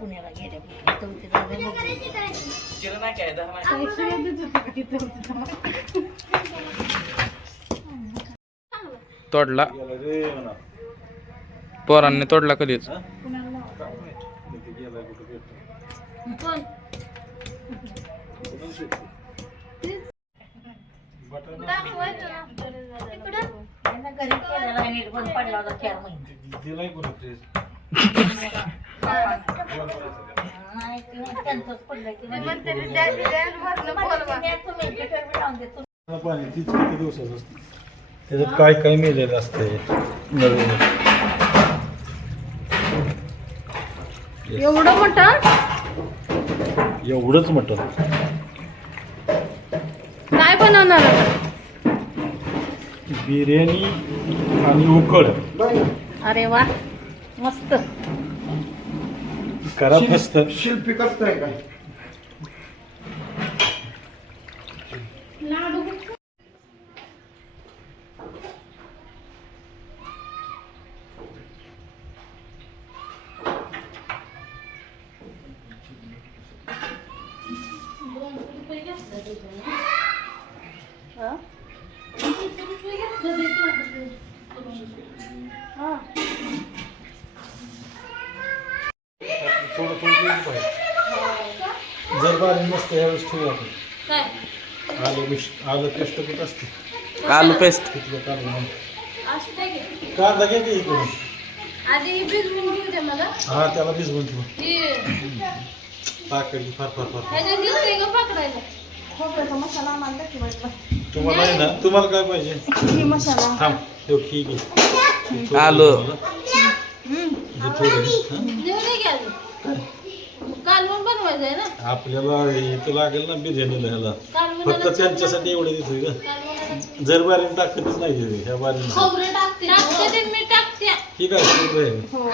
पुण्याला गेल्या तोडला. पोरांनी तोडला कधीच. घरी पडला होता चार महिने. त्याच्यात काय काय मिळालेलं असते नवीन एवढं मोठं एवढंच मटण. काय बनवणार? बिर्याणी आणि उकड अरे वा मस्त. करा फस्त शिल्पी करताय थोडं थोडं केलं पाहिजे जर बारी नसतं यावेळेस ठेवू आपण. काय? आलं मिश आलं पेस्ट कुठं असते? आलू पेस्ट. तिथलं काढून असते की. कांदा घे की इकडून. आधी ही भिजवून घेऊ दे मला. हा त्याला भिजवून ठेवू. ही. टाकायची फार फार फार. ह्याच्यात दिसते का पकडायला खोबऱ्याचा मसाला आम्हाला ठेवायचा तुम्हाला आहे ना तुम्हाला काय पाहिजे? ही मसाला. थांब ठेव खी घे हे थोडं आलं. हे थोडं घे, हं? नेऊ नाही की अजून. कालवण बनवायचं आहे ना? आपल्याला इथं लागेल ना बिर्याणीला ह्याला फक्त त्यांच्यासाठी एवढे देतोय का? जर बारीन टाकतच नाही ह्या बारीन खोबरं टाकते टाकते ते मी टाकते. ठीक आहे शुक्र आहे? हो.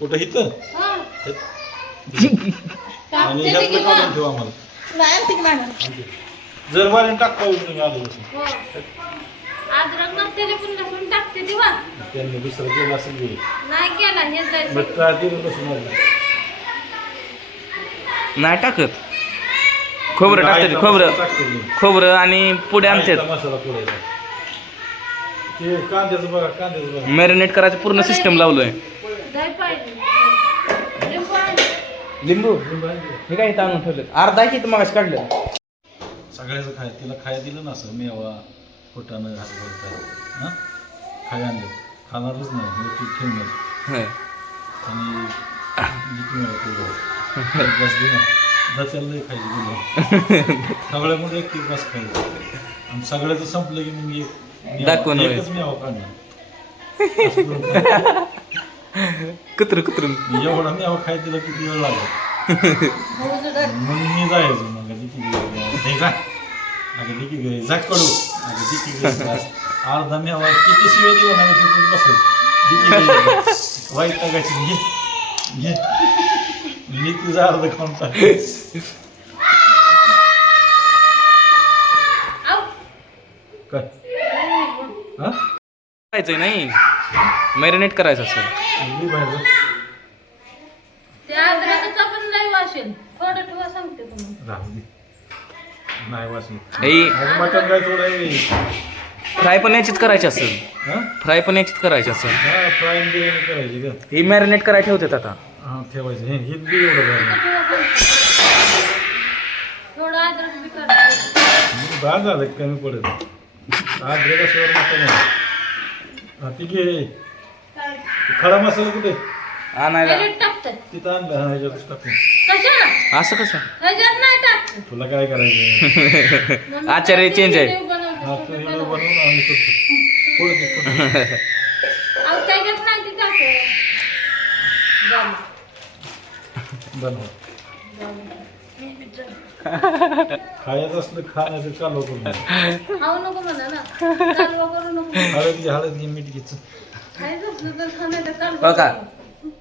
कुठं इथं हा. आणि टाकते ते ह्यातलं की काढून. ठेवा आम्हाला. नाही जर बारीन टाकता येईल तुम्ही आलं लसूण हो. अद्रक नसतेले पण लसूण टाकते ती वा त्यांनी दुसरं केलं असेल नाही केला हे जायचं. मग का दिलं लसूण आलं? नाही टाकत. खोबरं आयता टाकते. खोबरं. मी. खोबरं आणि पुढे आमच्यात मसाला पुरायचा ते कांद्याचं बघा कांद्याचं बघा. मॅरिनेट करायचं पूर्ण सिस्टम लावलोय. दही पाहिजे. लिंबू आहे. लिंबू? हे काय इथं आणून ठेवलं अर्धा की मग काढलं सगळ्याचं खाय तिला खाय दिलं ना असं मेवा फुटाणं हातभर काय हां? खाय आणलं. खाणारच नाही ती ठेवणार होय. आणि ना खायची दिलं. एक एक बस खायचं आणि सगळ्याचं संपलं की मग एक दाखवून काढणार. कुत्र कुत्रून एवढा मेवा खाय तिला किती वेळ लागला? मग मी जायचो. मग जा. अगं दिकी गे जा. कडू. अगं दिकी गे अर्धा मेवा किती शिवाय दिला ना बसेल. दिकी वाईट टाकायची घे. घे. मी तुझा अर्ध खाऊन टाक. आऊ. काय? हा? करायचंय नाही. मॅरिनेट करायचं असं हे फ्राय पण याचीच करायची असेल. हा? फ्राय पण याचीच करायची असेल. हा फ्राय बिर्याणी करायची का? ही मॅरिनेट करायला ठेवतात आता. हा ठेवायचं. हे हे बी एवढं काय थोडं अद्रक बी करते. बाद झालं कमी पडेल आज रेगाशिवाय मटण आहे हा ती घे खडा मसाला कुठे? आणायला. टाकतात तिथं आणलं हा ह्याच्यातच टाकून कशाला? असं कसं? ह्याच्यात नाही टाकत. तुला काय करायचं? आचार्य चेंज आहे. हा तू बनवून आम्ही करतो. पुढे ते, पुढे. अहो त्याच्यात नाही ती टाकत. झालं. बनव खायचं असलं खाण्याचं चालू करून खाऊ नको म्हणा ना. कालवा करू नको हळद घे हळद मीठ घ्यायचं खायचं असलं तर खाण्याचं कालवा बघा.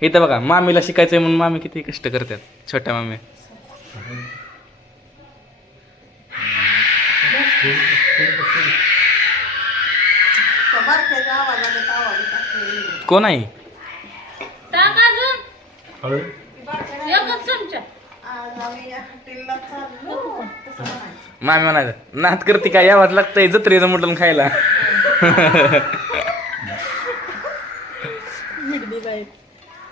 इथं बघा मामीला शिकायचंय म्हणून मामी किती कष्ट करतात छोट्या मामी. कोण आहे? एकच चमचा. मामी म्हणायचं नात करते काय? यावाच लागतंय जत्रेचं मटण खायला.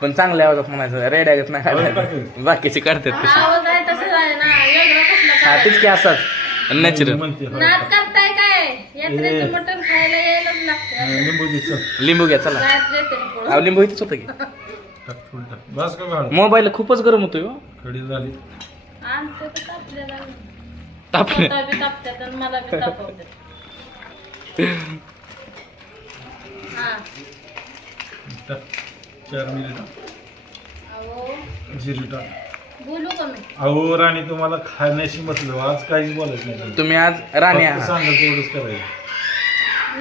पण चांगल्या आवाजात म्हणायचं रेड्यागत नाही काढायचं बाकीचे काढतात तसे आवाज आहे तसं आहे ना. वेगळं कसलं हा काय? तेच की असाच. नॅचरल म्हणते होय. नाद करताय काय? यात्रेचं मटण खायला यायलाच लागतं लिंबू घे, चल. लिंबू घ्या चला. अहो लिंबू इथंच होतं की. टाक, थोडं टाक. बस का मोबाईल खूपच गरम होतोय हो. कढी झाली. आमचं तर तापलेलं आहे. तापले. स्वतः बी तापतात आणि मला बी तापवतात हा. टाक. चार मिनिट अहो. जिरी टाक. बोलू का मी? अहो राणी तुम्हाला खाण्याशी म्हटलं आज काहीच बोलायचं नाही. तुम्ही आज राणी फक्त आहात. सांगाल तेवढंच करायचं.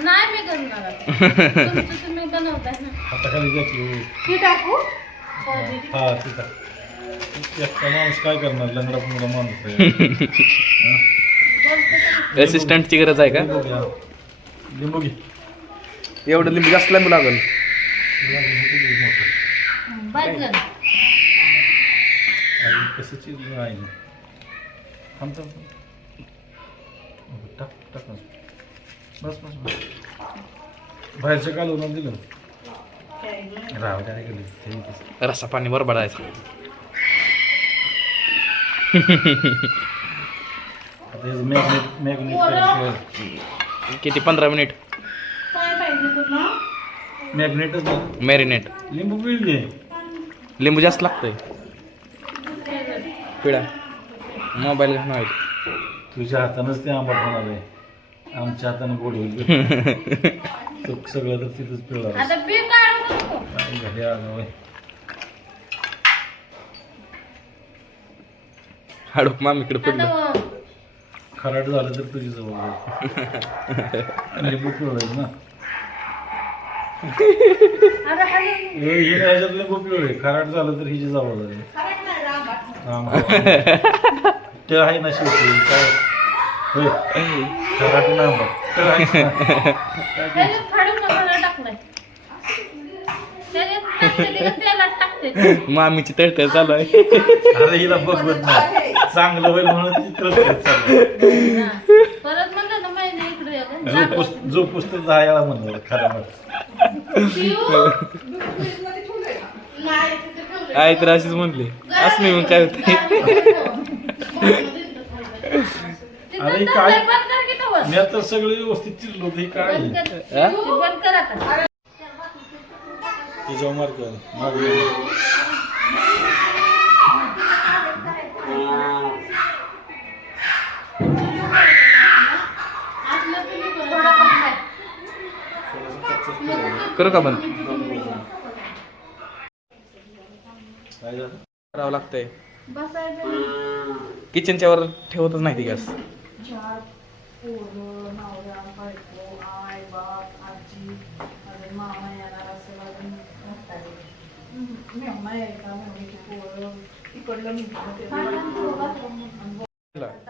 नाही मी करणार. आता. तुमचं तुम्ही बनवताय ना. हाताखाली घ्या की हो. ती टाकू? हा ते टाक एकटा माणूस काय करणार लंगडा पुंगडा माणूस आहे? असिस्टंटची गरज आहे का लिंबू घ्या. लिंबू घे एवढं लिंबू जास्त लिंबू लागल बस झालं. अजून कसं आहे थांब थांब थांब. टाक टाक ना. बस बस बस बाहेरच्या कालवून दिलं राव काय केलं ते तसं. रस्सा पाणी बरोबर आहे आता याचं मॅग्नेट मॅग्नेट किती? पंधरा मिनिट. ना. मॅरिनेट. लिंबू पिळ लिंबू जास्त लागतंय. पिढा मोबाईल घालून तुझ्या हातानंच ते आंबट होणार आहे. आमच्या हातानं गोड होईल. तो सगळं तर तिथंच पिळणार काय घरी आलं. हाडूक मामीकडे पडलं. आता खराट झालं तर तुझी जवळ. लिंबू पिळायचं ना. हे हे ह्याच्यात लिंबू पिवळे खराट झालं तर हिची जवळ आहे ते आहे ना शेवटी. काय? होय. खराट ना. त्याच्यात खडू मसाला टाकलाय त्याच्यात टाकते तिला तेलात टाकते मामीची तळतळ चालू आहे अरे हिला बघवत नाही चांगलं होईल म्हणून ती हा. परत म्हणलं ना महिने इकडे ये गं. जो पुस्त जो पुस्तक जायला म्हणलं खरं म्हण शिव. आई तर अशीच म्हणली असं मग काय होते तिथं अरे काय- लय बंद कर की तोवर. मी आता सगळे व्यवस्थित चिरलो हे काय बंद आहे? कर. हा? शिव, बंद कर आता त्याच्यावर तुम्ही करा. का बंद? करावं लागतंय. किचनच्या वर ठेवतच नाही ती गॅस.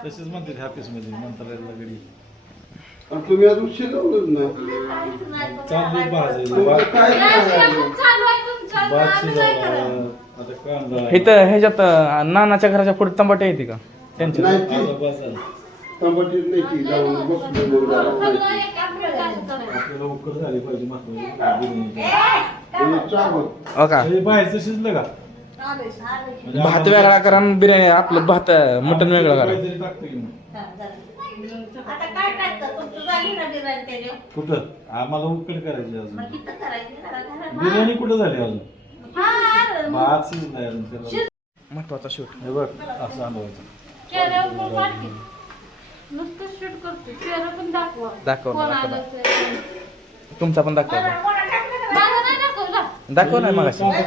तसेच म्हणते ऑफिसमध्ये. मंत्रालयाला आणि तुम्ही अजून शिकवलंच नाही. चालली भाजी भात शिजवला? आता कांदा. इथं ह्याच्यात अं, नानाच्या घराच्या पुढे तंबाटे येते का? त्यांच्या नाही ती. तंबाटीत नाही ती जाऊन बसली आपल्याला झाली पाहिजे बघ. हो का? हे बाहेरचं शिजलं का? म्हणजे भात वेगळा करा आणि बिर्याणी आपलं भात मटन वेगळं करा. काहीतरी टाकतो की मग. आता काय टाकतं? तुमचं झाली ना बिर्याणी त्याच्यावर? कुठं? आम्हाला उकड करायची अजून. मग तिथं करायची ना घरात. बिर्याणी कुठं झाली अजून? हा, भात शिजलाय अजून. त्याला महत्त्वाचा शूट. हे बघ असं की. नुसतं शूट करतो चेहरा पण दाखवा. दाखव ना, कोण दाखव आलं ना. तुमचा पण दाखवा का? माझं नाही दाखवला दाखव ना मग का?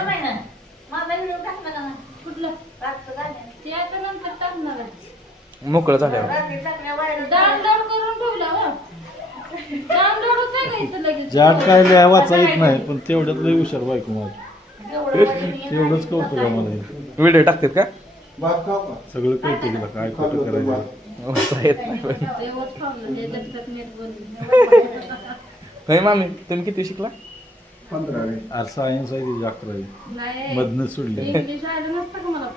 कुठलं. ते आता नंतर टाकणार आहे. मोकळं झाल्यावर करून ठेवला हो. का इथं लगेच? जाट काय लिहाय वाचा येत नाही पण तेवढ्यात लय हुशार बायको माझी. तेवढंच कौतुक आहे मला. हे. व्हिडिओ टाकतात का? खाऊ का? सगळं कळतं तिला काय कुठं करायचं. वाचता येत नाही पण. मामी तुम्ही किती शिकला? पंधरावी अरे सायन्स आहे तिची अकरावी नाही. मधनं मला?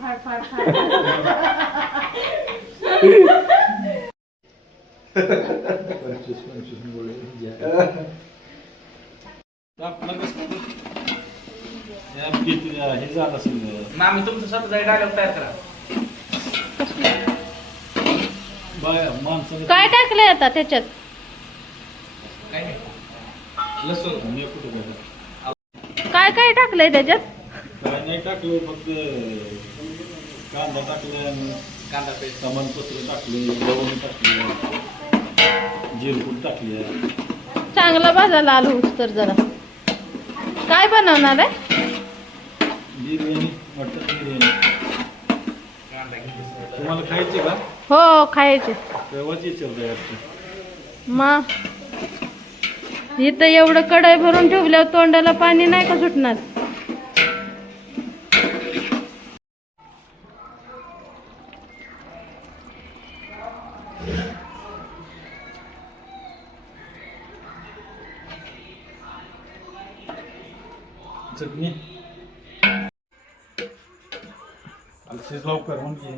आपलं कसं किती हे झालं असेल मामी तुमचं स्वतःचा डायलॉग तयार करा. काय टाकलंय आता त्याच्यात? काय नाही. लसूण. मी कुठं काय काय काय टाकलंय त्याच्यात? काय नाही टाकलं फक्त कांदा टाकलं आणि कांदा पेस्ट. तमालपत्र टाकले लवंग टाकले जिरपूड टाकले. चांगला भाजायला आलो तर जरा. काय बनवणार आहे? बिर्याणी मटन बिर्याणी. कांदा घेतली. तुम्हाला खायची का? हो खायचे. मग इथं एवढं कढाई भरून ठेवल्यावर तोंडाला पाणी नाही का सुटणार? चटणी. लवकर म्हणजे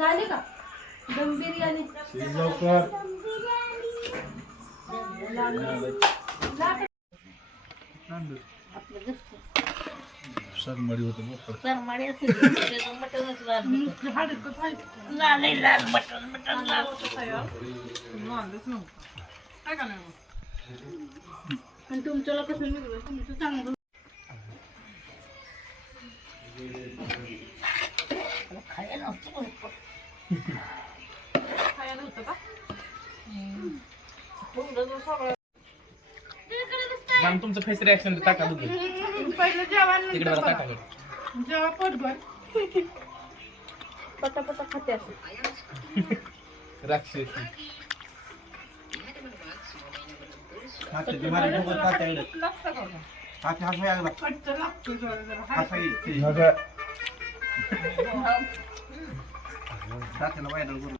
झाली का? दम बिर्याणी सरमडी होतं. सरमाडी असेल. त्याचं मटणच लाल लाल आहे, लाल मटण मटण लाल. आणि तुमच्याला कसं निघलं तुमचं चांगलं खायला नव्हतं मामी तुमचं फेस रिॲक्शन टाका दुधी पहिलं जेवण तिकडे बरं टाका जेव्हा पोटभर. पटा पटा खाते असं. राक्षसी. Tak kenapa ya dalam guru.